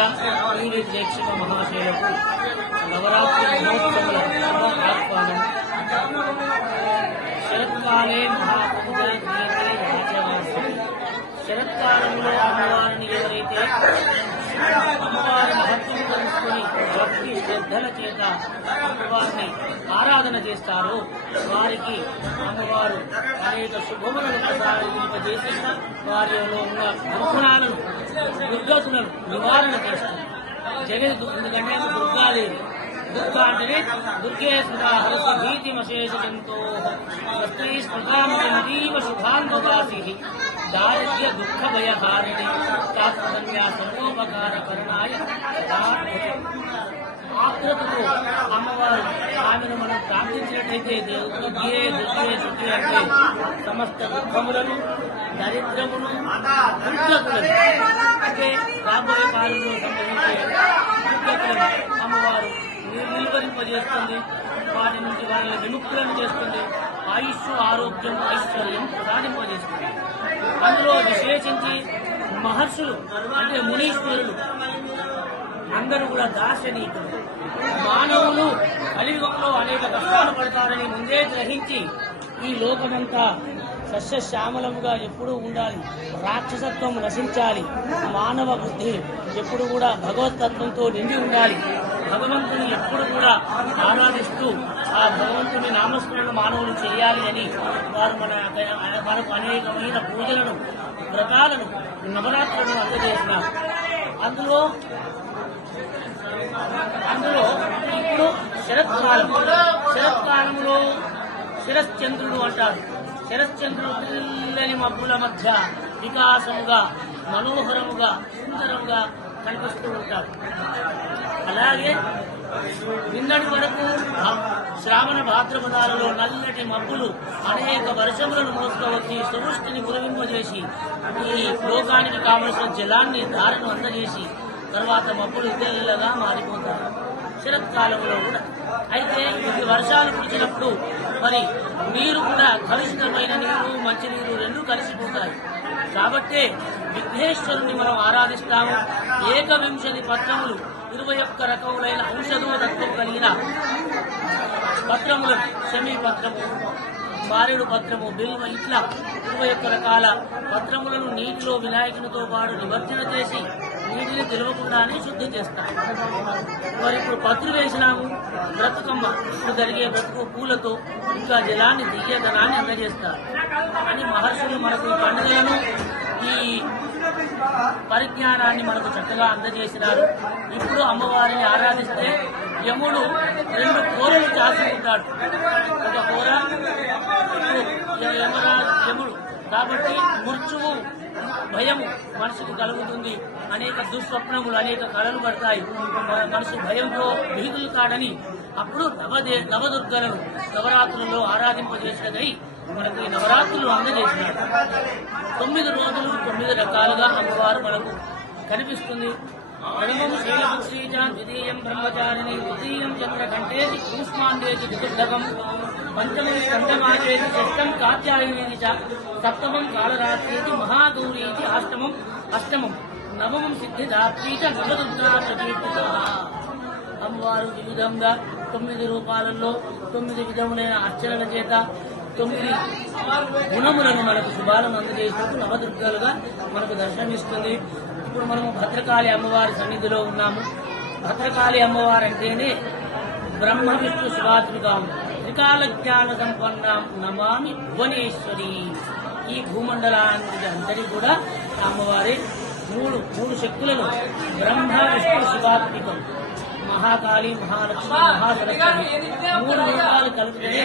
TV ప్రేక్షక మహాశయులకు నవరాత్రి మహోత్సవాల ఆహ్వానం. శరత్కాలే మహాపూజ క్రియతే రాజవాసి. శరత్కాలంలో అమ్మవారిని ఎవరైతే అమ్మవారి మహత్వం తెలుసుకుని భక్తి శ్రద్ధల చేత అమ్మవారిని ఆరాధన చేస్తారో వారికి అమ్మవారు అనేక శుభములను ప్రసాదింపజేసి వారిలో ఉన్న దుర్గుణాలను దుర్గతులను నివారణ చేస్తారు. ఎందుకంటే దుర్గాదేవి. దుర్గా అంటేనే దుర్గే స్మృతా హరసి భీతిమశేషజంతో స్వస్తి స్మృతామీవ శుభాన్వవాసి దారిద్ర్య దుఃఖ భయహారిణి శాస్త్రన్యా సర్వోపకారకరణాయ. ఆకృతతో అమ్మవారు ఆమెను మనం ప్రార్థించినట్లయితే దుర్గే దుర్గే దుర్గే అంటే సమస్త దుఃఖములను దరిద్రమును దుర్గతులను అంటే రాబోయే కాలంలో సంభవించే దుర్గతులను అమ్మవారు నిలువరింపజేస్తుంది. వాటి నుంచి వాళ్ళని విముక్తులను చేస్తుంది. ఆయుష్ ఆరోగ్యం ఐశ్వర్యం ప్రసాదింపజేస్తుంది. అందులో విశేషించి మహర్షులు అంటే మునీశ్వరులు అందరూ కూడా దార్శనికులు. మానవులు కలియుగంలో అనేక కష్టాలు పడతారని ముందే గ్రహించి ఈ లోకమంతా సస్యశ్యామలముగా ఎప్పుడూ ఉండాలి, రాక్షసత్వం నశించాలి, మానవ బుద్ధి ఎప్పుడు కూడా భగవతత్వంతో నిండి ఉండాలి, భగవంతుని ఎప్పుడు కూడా ఆరాధిస్తూ ఆ భగవంతుని నామస్మరణ మానవులు చేయాలి అని వారు మనకు అనేకమైన పూజలను వ్రతాలను నవరాత్రులను అందజేసినారు. అందులో ఇప్పుడు శరత్కాలంలో శరశ్చంద్రుడు అంటారు. శరశ్చంద్రుడు తెల్లని మబ్బుల మధ్య వికాసముగా మనోహరముగా సుందరముగా కనిపిస్తూ ఉంటారు. అలాగే నిన్నటి వరకు శ్రావణ భాద్రపదాలలో నల్లటి మబ్బులు అనేక వర్షములను మోసుకువచ్చి సృష్టిని కురివింపజేసి ఈ లోకానికి కావలసిన జలాన్ని ధారను అందజేసి తర్వాత మబ్బులు తెల్లగా మారిపోతారు శరత్కాలంలో కూడా. అయితే ఇది వర్షాలు కురిచినప్పుడు మరి నీరు కూడా కలుషితమైన నీరు మంచినీరు రెండు కలిసిపోతాయి. కాబట్టే విఘ్నేశ్వరుని మనం ఆరాధిస్తాము. 21 పత్రములు 21 రకములైన ఔషధోదత్వం కలిగిన పత్రములు శమీ పత్రము, మారేడు పత్రము, బిల్వ ఇట్లా 21 రకాల పత్రములను నీటిలో వినాయకునితో పాటు నిమజ్జన చేసి నీటిని తెలియకుండానే శుద్ధి చేస్తాం. మరి ఇప్పుడు పత్రు వేసినాము బ్రతుకమ్మ ఇప్పుడు జరిగే బ్రతుకు పూలతో ఇంకా జలాన్ని దియ్యదనాన్ని అందజేస్తారు అని మహర్షులు మనకు ఈ పండుగలను ఈ పరిజ్ఞానాన్ని మనకు చక్కగా అందజేసినారు. ఇప్పుడు అమ్మవారిని ఆరాధిస్తే యముడు 2 కోరలు చాసుకుంటాడు. ఒక కోర యముడు కాబట్టి మృత్యువు భయము మనిషికి కలుగుతుంది. అనేక దుస్వప్నములు అనేక కళలు పడతాయి. మనిషి భయంతో భీతులుతాడని అప్పుడు నవదుర్గలను నవరాత్రుల్లో ఆరాధింపజేసినదై మనకు ఈ నవరాత్రులు అందజేసినారు. 9 రోజులు 9 రకాలుగా అమ్మవారు మనకు కనిపిస్తుంది. ప్రథమం శైలపుత్రీజ, ద్వితీయం బ్రహ్మచారిణి, తృతీయం చంద్రఘంటేతి, కూష్మాండేతి చతుర్ధకం, పంచమం స్కందమాచేతి, షష్టం కాత్యాయనేతి చ, సప్తమం కాళరాత్రీతి, మహాగౌరీతి, అష్టమం నవమం సిద్ధిదాత్రీ చ, నవదుర్గా ప్రకీర్తిత. అమ్మవారు వివిధంగా 9 రూపాలలో 9 విధములైన అర్చనల చేత 9 గుణములను మనకు శుభాలను అందజేసినట్టు నవదుర్గాలుగా మనకు దర్శనమిస్తుంది. ఇప్పుడు మనము భద్రకాళి అమ్మవారి సన్నిధిలో ఉన్నాము. భద్రకాళి అమ్మవారు అంటేనే బ్రహ్మ విష్ణు శివాత్మికాం త్రికాల జ్ఞాన సంపన్నాం నమామి భువనేశ్వరి. ఈ భూమండలానికి అందరి కూడా అమ్మవారి మూడు శక్తులను బ్రహ్మ విష్ణు శివాత్మికం మహాకాళి, మహాలక్ష్మి, మహాసరస్వతి 3 రూపాలు కలిపితేనే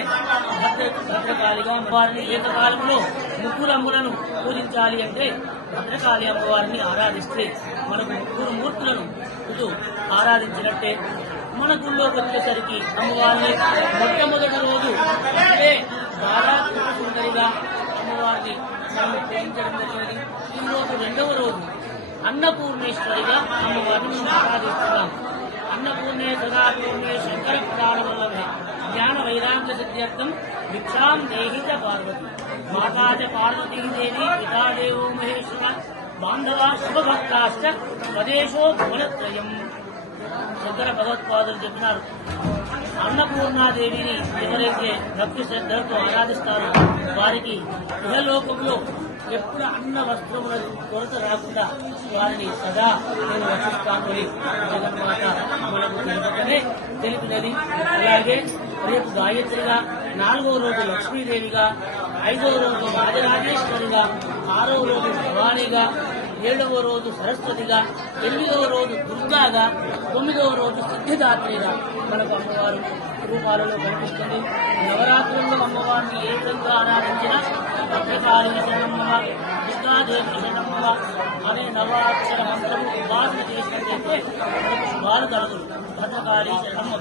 భద్రకాళిగా అమ్మవారిని ఏకకాలంలో 3 అమ్ములను పూజించాలి అంటే భద్రకాళి అమ్మవారిని ఆరాధిస్తే మనకు 3 మూర్తులను ఇటు ఆరాధించినట్టే. మన గుళ్ళోకి వచ్చేసరికి అమ్మవారిని మొట్టమొదటి రోజు అంటే బాగా సుందరిగా అమ్మవారిని మనం పూజించడం జరిగినది. ఈ రోజు 2వ రోజు అన్నపూర్ణేశ్వరిగా అమ్మవారిని ఆరాధిస్తున్నాం. అన్నపూర్ణే సదాపూర్ణే శంకర ప్రధానవల్లభ జ్ఞాన వైరాగ్య సిద్ధ్యర్థం భిక్షాం దేహి చ పార్వతి. మాతా చ పార్వతీదేవి, పితా దేవో మహేశ్వర, బాంధవా శుభభక్తాశ్చ స్వదేశో భువనత్రయం. శంకర భగవత్పాదులు చెప్పినారు, అన్నపూర్ణాదేవిని ఎవరైతే భక్తి శ్రద్ధలతో ఆరాధిస్తారో వారికి ఇహలోకంలో ఎప్పుడు అన్న వస్త్రముల కొరత రాకుండా వారిని సదా నేను రక్షిస్తాను అని జగన్మాత మనకు తెలుపకనే తెలిపినది. అలాగే రేపు గాయత్రిగా, 4వ రోజు లక్ష్మీదేవిగా, 5వ రోజు రాజరాజేశ్వరిగా, 6వ రోజు భవానీగా, 7వ రోజు సరస్వతిగా, 8వ రోజు దుర్గాగా, 9వ రోజు సిద్ధిదాత్రిగా మనకు అమ్మవారు రూపాలలో కనిపిస్తుంది. నవరాత్రుల్లో అమ్మవారిని ఏ విధంగా ఆరాధించినా భద్రకాళి శరణమ్మ, దుర్గాదేవి శరణమ్మ అనే నవాక్షర మంత్రము ఉపాసన చేసినట్లయితే మనకు శుభాలు కలుగుతుంది. భద్రకాళి శరణమ్మ.